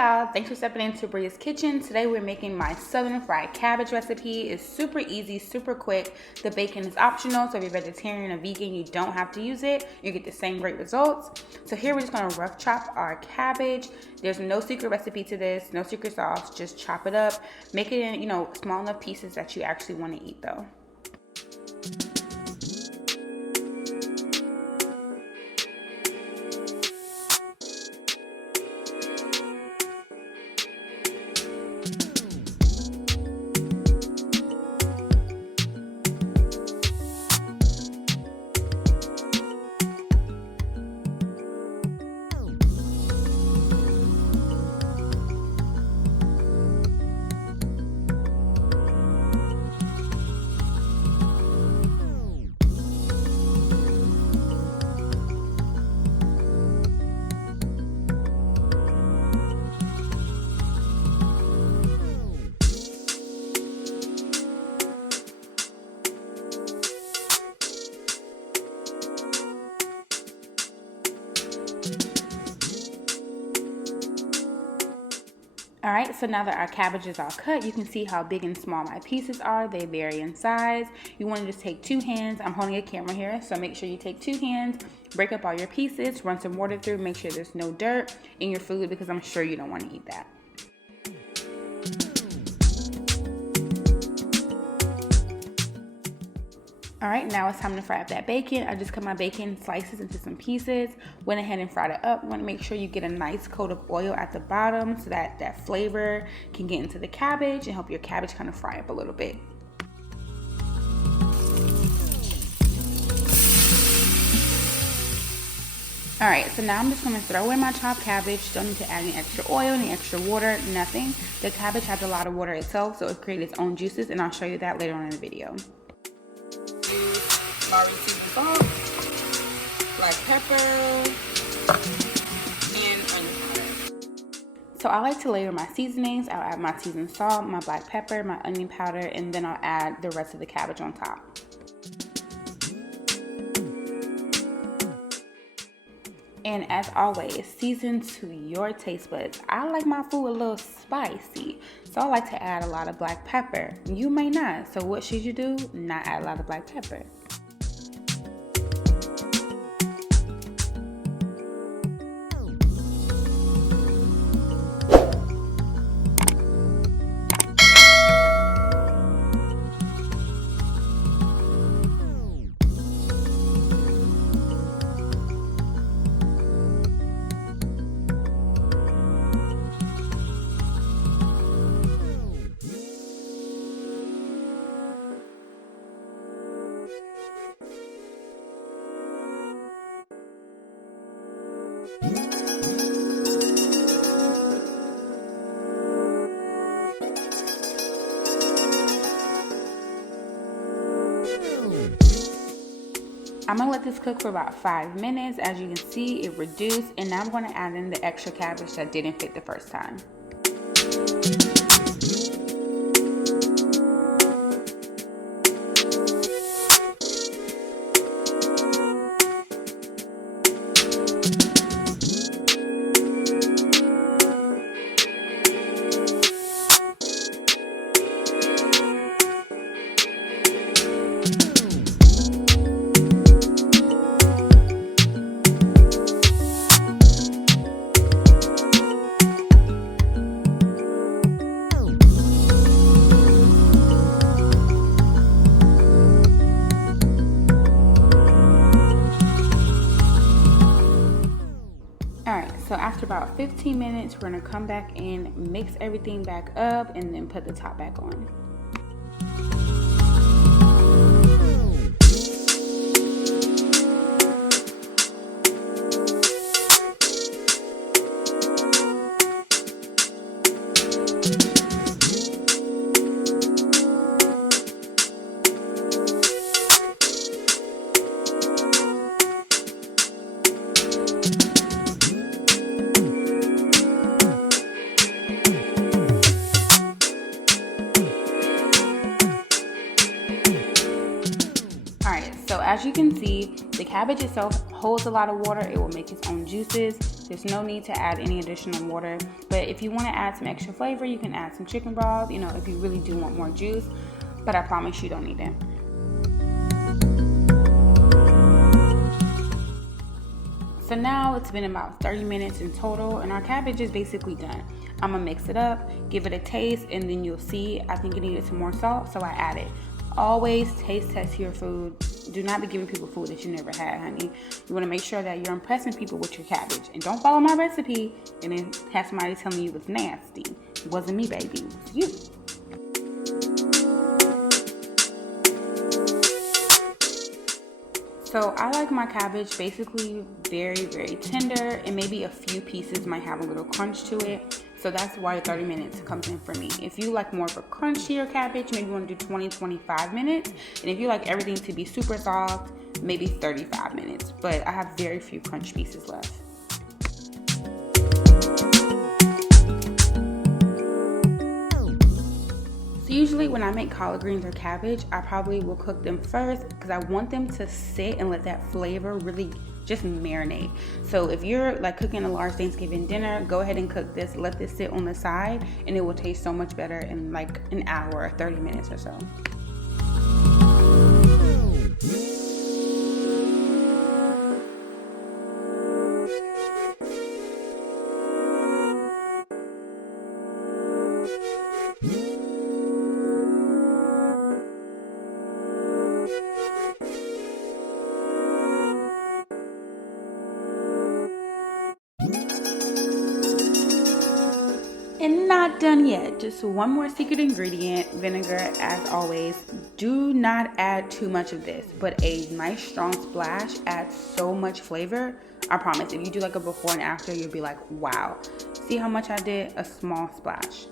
y'all, thanks for stepping into Bria's Kitchen. Today we're making my southern fried cabbage recipe. It's super easy, super quick. The bacon is optional, so if you're vegetarian or vegan, you don't have to use it. You get the same great results. So here we're just gonna rough chop our cabbage. There's no secret recipe to this, no secret sauce, just chop it up. Make it in, small enough pieces that you actually wanna eat though. Alright, so now that our cabbage is all cut, you can see how big and small my pieces are. They vary in size. You want to just take 2 hands. I'm holding a camera here, so make sure you take 2 hands, break up all your pieces, run some water through, make sure there's no dirt in your food because I'm sure you don't want to eat that. Alright, now it's time to fry up that bacon. I just cut my bacon slices into some pieces, went ahead and fried it up. You want to make sure you get a nice coat of oil at the bottom so that that flavor can get into the cabbage and help your cabbage kind of fry up a little bit. Alright, so now I'm just going to throw in my chopped cabbage. Don't need to add any extra oil, any extra water, nothing. The cabbage has a lot of water itself, so it creates its own juices, and I'll show you that later on in the video. Seasoned salt, black pepper, and onion powder. So I like to layer my seasonings. I'll add my seasoned salt, my black pepper, my onion powder, and then I'll add the rest of the cabbage on top. And as always, season to your taste buds. I like my food a little spicy, so I like to add a lot of black pepper. You may not, so what should you do? Not add a lot of black pepper. I'm gonna let this cook for about 5 minutes. As you can see, it reduced, and now I'm gonna add in the extra cabbage that didn't fit the first time. So after about 15 minutes, we're gonna come back in, mix everything back up, and then put the top back on. as you can see, the cabbage itself holds a lot of water. It will make its own juices. There's no need to add any additional water. But if you want to add some extra flavor, you can add some chicken broth, if you really do want more juice. But I promise you don't need it. So now it's been about 30 minutes in total and our cabbage is basically done. I'm gonna mix it up, give it a taste, and then you'll see I think it needed some more salt, so I added. Always taste test your food. Do not be giving people food that you never had, honey. You wanna make sure that you're impressing people with your cabbage. And don't follow my recipe and then have somebody telling you it's nasty. It wasn't me, baby, it was you. So I like my cabbage basically very, very tender, and maybe a few pieces might have a little crunch to it. So that's why 30 minutes comes in for me. If you like more of a crunchier cabbage, maybe you want to do 20-25 minutes. And if you like everything to be super soft, maybe 35 minutes. But I have very few crunch pieces left. Usually when I make collard greens or cabbage, I probably will cook them first because I want them to sit and let that flavor really just marinate. So if you're like cooking a large Thanksgiving dinner, go ahead and cook this, let this sit on the side, and it will taste so much better in like an hour or 30 minutes or so. And not done yet, just one more secret ingredient, vinegar. As always, do not add too much of this, but a nice strong splash adds so much flavor. I promise, if you do like a before and after, you'll be like, wow. See how much I did? A small splash.